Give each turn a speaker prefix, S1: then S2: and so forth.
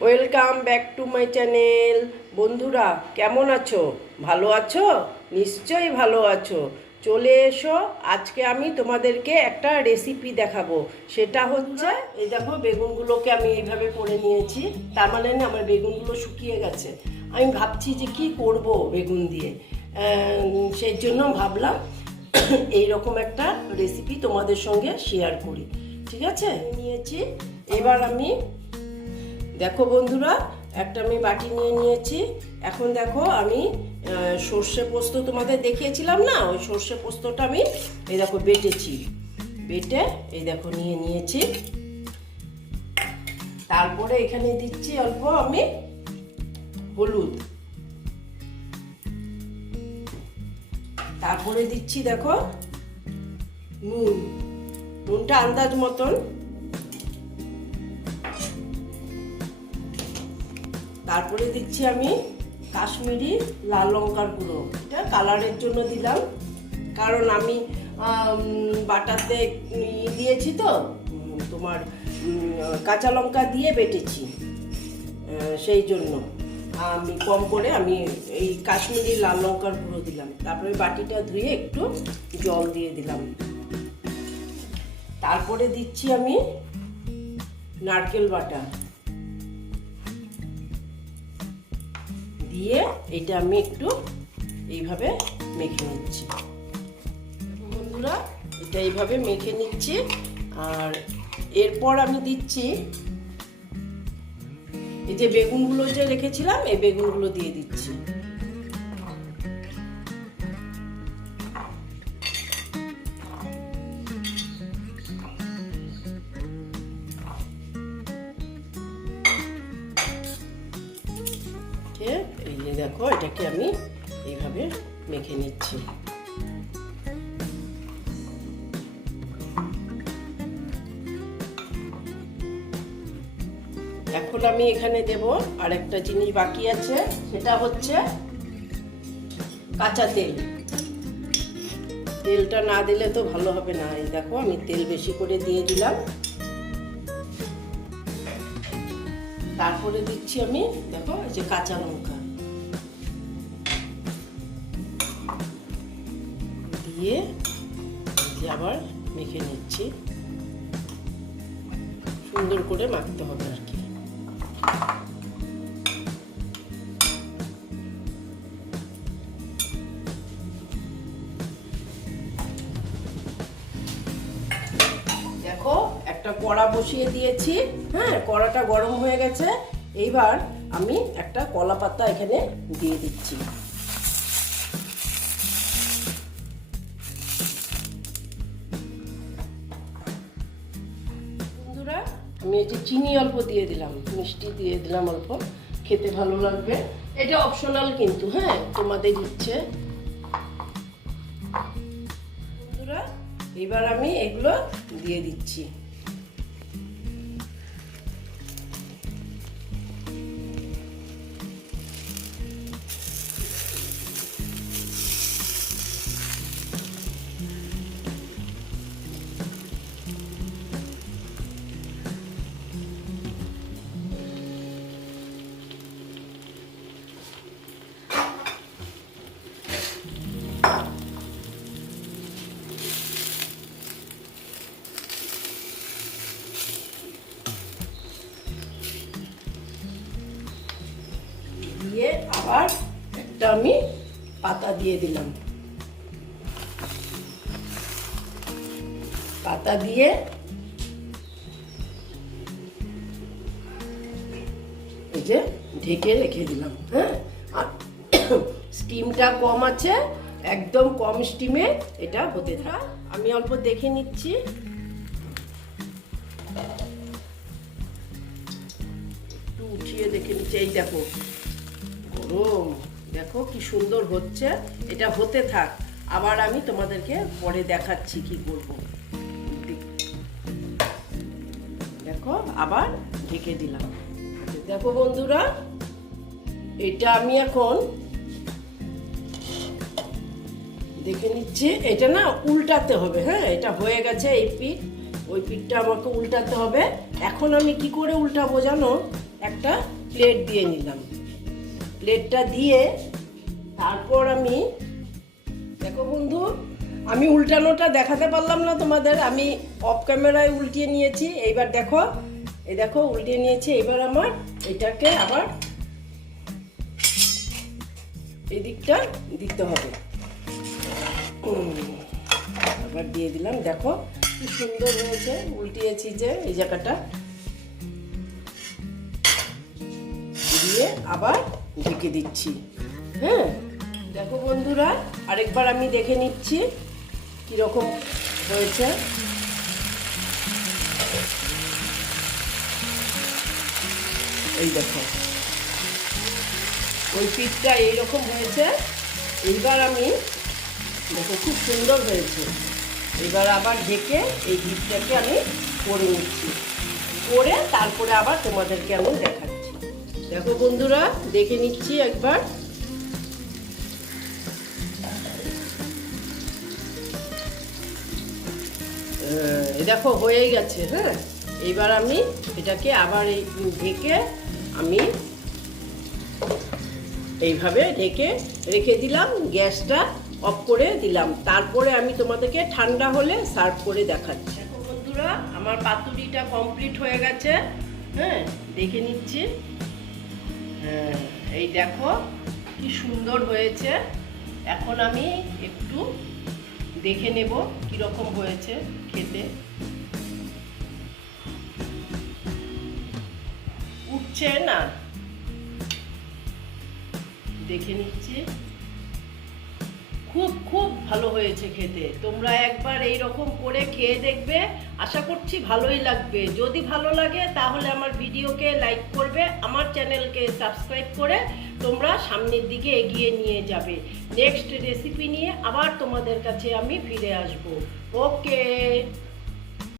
S1: Welcome back to my channel বন্ধুরা, কেমন আছো? ভালো আছো? নিশ্চয়ই ভালো আছো। চলে এসো, আজকে আমি তোমাদেরকে একটা রেসিপি দেখাবো। সেটা হচ্ছে, এই দেখো, বেগুনগুলোকে আমি এইভাবে করে নিয়েছি। তার মানে আমার বেগুনগুলো শুকিয়ে গেছে। আমি ভাবছি যে কি করব বেগুন দিয়ে। সেই জন্য ভাবলাম এই রকম একটা রেসিপি তোমাদের সঙ্গে শেয়ার করি। ঠিক আছে? নিয়েছি। এবার আমি দেখো বন্ধুরা, একটা আমি বাটি নিয়ে নিয়েছি। এখন দেখো আমি সর্ষে পোস্ত তোমাদের দেখিয়েছিলাম না? ওই সর্ষে পোস্তটা আমি এই দেখো বেটেছি। বেটে এই দেখো নিয়ে নিয়েছি। তারপরে এখানে দিচ্ছি অল্প আমি হলুদ। তারপরে দিচ্ছি দেখো নুন। নুনটা আন্দাজ মতন। তারপরে দিচ্ছি আমি কাশ্মীরি লাল লঙ্কার গুঁড়ো। এটা কালারের জন্য দিলাম। কারণ আমি বাটাতে দিয়েছি তো তোমার কাঁচা লঙ্কা দিয়ে বেটেছি সেই জন্য। আমি কম করে আমি এই কাশ্মীরি লাল লঙ্কার গুঁড়ো দিলাম। তারপরে বাটিটা ধুয়ে একটু জল দিয়ে দিলাম। তারপরে দিচ্ছি আমি নারকেল বাটা। দিয়ে এটা আমি একটু এইভাবে মেখে নিচ্ছি। বন্ধুরা, এটা এইভাবে মেখে নিচ্ছি। আর এরপর আমি দিচ্ছি এই যে বেগুনগুলো যে রেখেছিলাম, এই বেগুনগুলো দিয়ে দিচ্ছি। ঠিক এই যে দেখো, এটাকে আমি এইভাবে মেখে নিচ্ছি। এখন আমি এখানে দেব আরেকটা জিনিস বাকি আছে, সেটা হচ্ছে কাঁচা তেল। তেলটা না দিলে তো ভালো হবে না। এই দেখো, আমি তেল বেশি করে দিয়ে দিলাম। তারপরে দিচ্ছি আমি, দেখো, এই যে কাঁচা লঙ্কা। দিয়ে আবার মেখে নিচ্ছি। সুন্দর করে মাখতে হবে আর একটা কড়া বসিয়ে দিয়েছি হ্যাঁ কড়াটা গরম হয়ে গেছে। এইবার আমি একটা কলা পাতা এখানে দিয়ে দিচ্ছি। আমি এই যে চিনি অল্প দিয়ে দিলাম, মিষ্টি দিয়ে দিলাম অল্প, খেতে ভালো লাগবে। এটা অপশনাল কিন্তু হ্যাঁ তোমাদের ইচ্ছে। বন্ধুরা এবার আমি এগুলো দিয়ে দিচ্ছি। দিয়ে আবার একটা আমি পাতা দিয়ে দিলাম। পাতা দিয়ে এই যে ঢেকে রেখে দিলাম হ্যাঁ? আর স্টিমটা কম আছে, একদম কম স্টিমে এটা হতে থাক। আমি অল্প দেখে নিচ্ছি। একটু উঠিয়ে দেখে নিচ্ছি। এই দেখো গরম দেখো কি সুন্দর হচ্ছে। এটা হতে থাক। আবার আমি তোমাদেরকে পরে দেখাচ্ছি কি করব। দেখো, আবার ঢেকে দিলাম। দেখো বন্ধুরা, এটা আমি এখন দেখে নিচ্ছি। এটা না উল্টাতে হবে হ্যাঁ? এটা হয়ে গেছে এই পিঠ। ওই পিঠটা আমাকে উল্টাতে হবে। এখন আমি কি করে উল্টাবো জানো? একটা প্লেট দিয়ে নিলাম। প্লেটটা দিয়ে তারপর আমি, দেখো বন্ধু, আমি উল্টানোটা দেখাতে পারলাম না তোমাদের, আমি অফ ক্যামেরায় উল্টিয়ে নিয়েছি, এইবার দেখো এই দেখো, উল্টিয়ে নিয়েছি এবার আমার এটাকে আবার এই দিকটা দিতে হবে। আবার দিয়ে দিলাম, দেখো, কি সুন্দর হয়েছে, উল্টিয়েছি যে এই জায়গাটা। দিয়ে আবার ঢেকে দিচ্ছি। হ্যাঁ দেখো বন্ধুরা, আরেকবার আমি দেখে নিচ্ছি কীরকম হয়েছে। এই দেখো, ওই পিঠটা এইরকম হয়েছে। এইবার আমি, দেখো খুব সুন্দর হয়েছে। এবার আবার ঢেকে এই ভিতটাকে আমি করে নিচ্ছি। করে তারপরে আবার তোমাদেরকে আমি দেখাচ্ছি। দেখো বন্ধুরা, দেখে নিচ্ছি একবার। দেখো, হয়ে গেছে হ্যাঁ? এবার আমি এটাকে আবার এই ঢেকে আমি এইভাবে ঢেকে রেখে দিলাম, গ্যাসটা অফ করে দিলাম। তারপরে আমি তোমাদেরকে ঠান্ডা হলে সার্ভ করে দেখাচ্ছি। দেখো বন্ধুরা, আমার পাতুরিটা কমপ্লিট হয়ে গেছে হ্যাঁ? দেখে নিচ্ছি। এই দেখো কি সুন্দর হয়েছে। এখন আমি একটু দেখে নেব কীরকম হয়েছে খেতে। উঠছে না? দেখে নিচ্ছি। খুব খুব ভালো হয়েছে খেতে। তোমরা একবার এই রকম করে খেয়ে দেখবে। আশা করছি ভালোই লাগবে। যদি ভালো লাগে, তাহলে আমার ভিডিওকে লাইক করবে, আমার চ্যানেলকে সাবস্ক্রাইব করে তোমরা সামনের দিকে এগিয়ে নিয়ে যাবে। নেক্সট রেসিপি নিয়ে আবার তোমাদের কাছে আমি ফিরে আসব। ওকে।